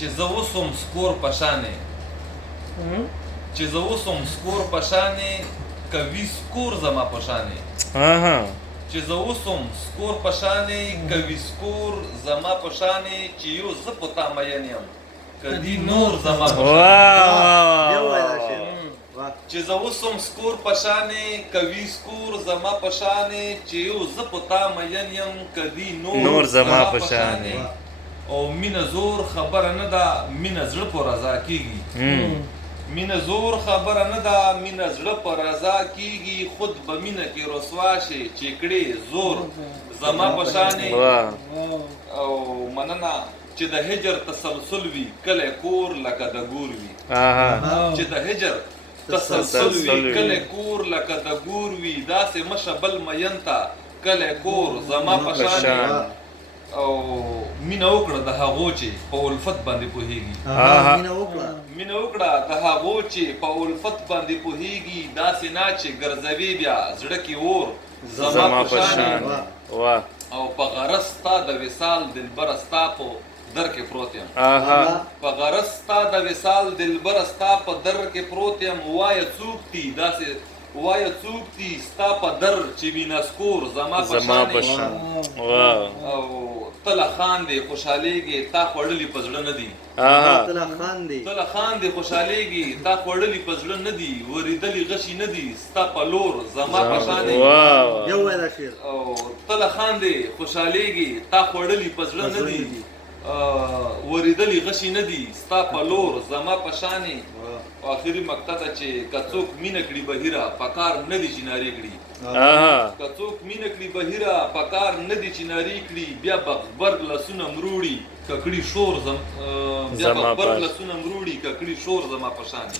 چې زه اوسم سکور پشانې چې زه اوسم سکور پشانې کوي سکور زما پشانې چې زه اوسم سکور پشانې کوي سکور زما پشانې چې یو زه په تا مین یم کدي نور زما پشانې چې زه اوسم سکور پشانې کوي سکور زما پشانې چې یو زه په تا مین یم کدي نور زما پشانې او مینه زور خبره نه ده مینه زړه په رضا کیږي مینه زور خبره نه ده مینه زړه په رضا کیږي خود به مینه کې رسوا شي چې کړې زور زما په شانې او مننه چې د هجر تسلسل وي کله کور لکه د ګور وي چې د هجر تسلسل وي کله کور لکه د ګور وي داسې مشه بل مین ته کله کور زما په شانې او مینه وکړه د هغو چې په الفت باندې پوهیږي مینه وکړه د هغو چې په الفت باندې پوهیږي داسې نه چې ګرځوي بیا زړه کې اور زما په شانې او په غرض ستا د وصال دلبره ستا په در کې پروت یم په غرض ستا د وصال دلبره ستا په در کې پروت یم وایه څوک دي داسې وایه څوک دي ستا په در چې وي نسکور زما په شانې او تله خاندې خوشحالېږې تا خوړلي په زړه نه دي تله خاندې خوشحالېږې تا خوړلي په زړه نه دي ورېدلي غشي نه دي ستا په لور زما په شانې او تله خاندې خوشحالېږې تا خوړلي په زړه نه دي ورېدلي غشي نه دي ستا په لور زما په شانې آخري مقطع ته چې که څوک مینه کړي بهیره پکار نه دي چې نارې کړي که څوک مینه کړي بهیره پکار نه دي چې نارې کړي بیا به غبرګ لاسونه مروړي ککړي شور بیا به غبرګ لاسونه مروړي ککړي شور زما په شانې